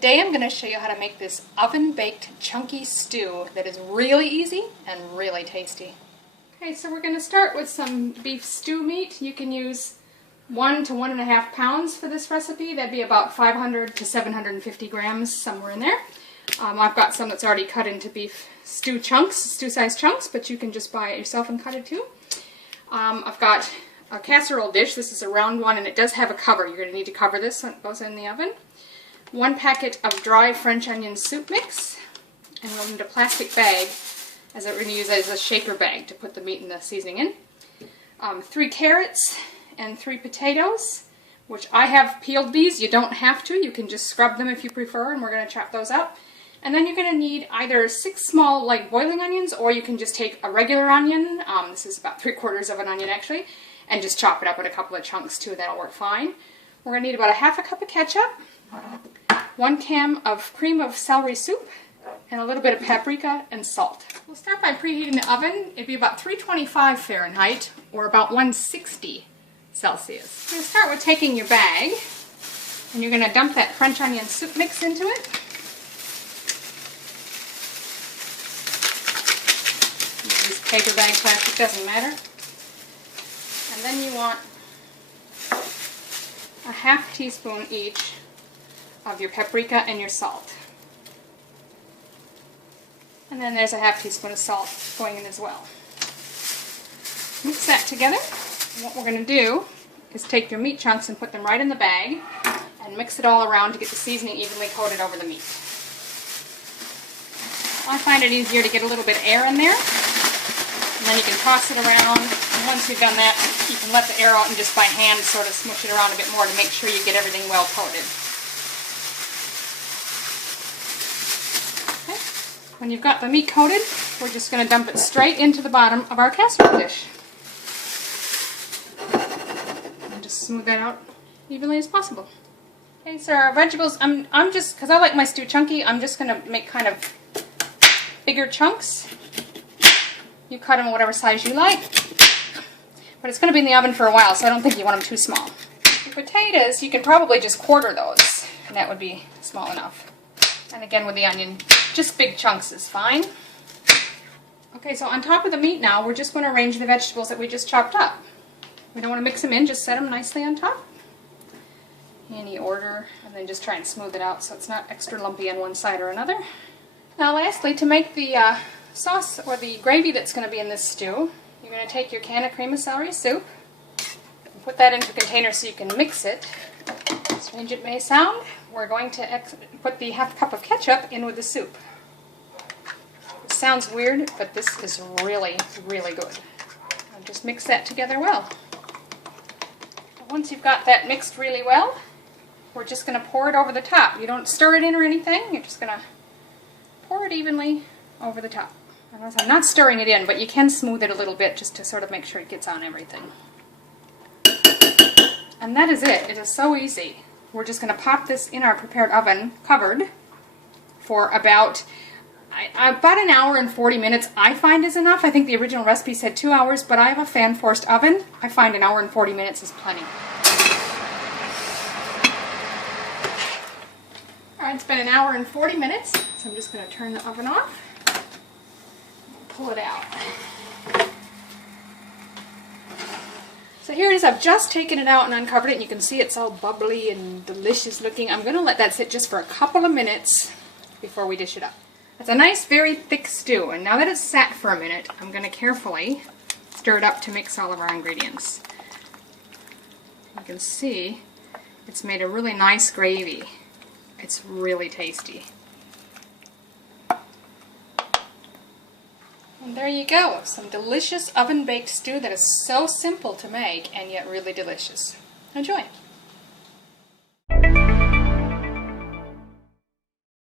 Today I'm going to show you how to make this oven-baked chunky stew that is really easy and really tasty. Okay, so we're going to start with some beef stew meat. You can use 1 to 1.5 pounds for this recipe. That'd be about 500 to 750 grams, somewhere in there. I've got some that's already cut into beef stew chunks, stew-sized chunks, but you can just buy it yourself and cut it too. I've got a casserole dish. This is a round one and it does have a cover. You're going to need to cover this when it goes in the oven. 1 packet of dry French onion soup mix, and we'll need a plastic bag as we're going to use it as a shaker bag to put the meat and the seasoning in. 3 carrots and 3 potatoes, which I have peeled these. You don't have to. You can just scrub them if you prefer, and we're going to chop those up. And then you're going to need either 6 small, like boiling onions, or you can just take a regular onion. This is about 3/4 of an onion actually, and just chop it up in a couple of chunks too. That'll work fine. We're going to need about 1/2 cup of ketchup, 1 can of cream of celery soup, and a little bit of paprika and salt. We'll start by preheating the oven. It'd be about 325 Fahrenheit or about 160 Celsius. You're going to start with taking your bag and you're going to dump that French onion soup mix into it. Use paper bag, plastic, doesn't matter. And then you want 1/2 teaspoon each of your paprika and your salt. And then there's 1/2 teaspoon of salt going in as well. Mix that together. And what we're going to do is take your meat chunks and put them right in the bag and mix it all around to get the seasoning evenly coated over the meat. I find it easier to get a little bit of air in there, and then you can toss it around. And once you've done that, you can let the air out and just by hand sort of smush it around a bit more to make sure you get everything well coated. Okay. When you've got the meat coated, we're just going to dump it straight into the bottom of our casserole dish. And just smooth that out evenly as possible. Okay, so our vegetables, I'm just, because I like my stew chunky, I'm just going to make kind of bigger chunks. You cut them whatever size you like. But it's going to be in the oven for a while, so I don't think you want them too small. The potatoes, you can probably just quarter those, and that would be small enough. And again with the onion, just big chunks is fine. Okay, so on top of the meat now, we're just going to arrange the vegetables that we just chopped up. We don't want to mix them in, just set them nicely on top. Any order, and then just try and smooth it out so it's not extra lumpy on one side or another. Now lastly, to make the sauce or the gravy that's going to be in this stew, you're going to take your can of cream of celery soup and put that into a container so you can mix it. Strange it may sound, we're going to put the 1/2 cup of ketchup in with the soup. It sounds weird, but this is really, really good. And just mix that together well. Once you've got that mixed really well, we're just going to pour it over the top. You don't stir it in or anything, you're just going to pour it evenly over the top. I'm not stirring it in, but you can smooth it a little bit just to sort of make sure it gets on everything. And that is it. It is so easy. We're just going to pop this in our prepared oven, covered, for about 1 hour and 40 minutes I find is enough. I think the original recipe said 2 hours, but I have a fan-forced oven. I find 1 hour and 40 minutes is plenty. Alright, it's been 1 hour and 40 minutes, so I'm just going to turn the oven off. Pull it out. So here it is. I've just taken it out and uncovered it, and you can see it's all bubbly and delicious looking. I'm going to let that sit just for a couple of minutes before we dish it up. It's a nice, very thick stew, and now that it's sat for a minute, I'm going to carefully stir it up to mix all of our ingredients. You can see it's made a really nice gravy. It's really tasty. And there you go, some delicious oven-baked stew that is so simple to make and yet really delicious. Enjoy!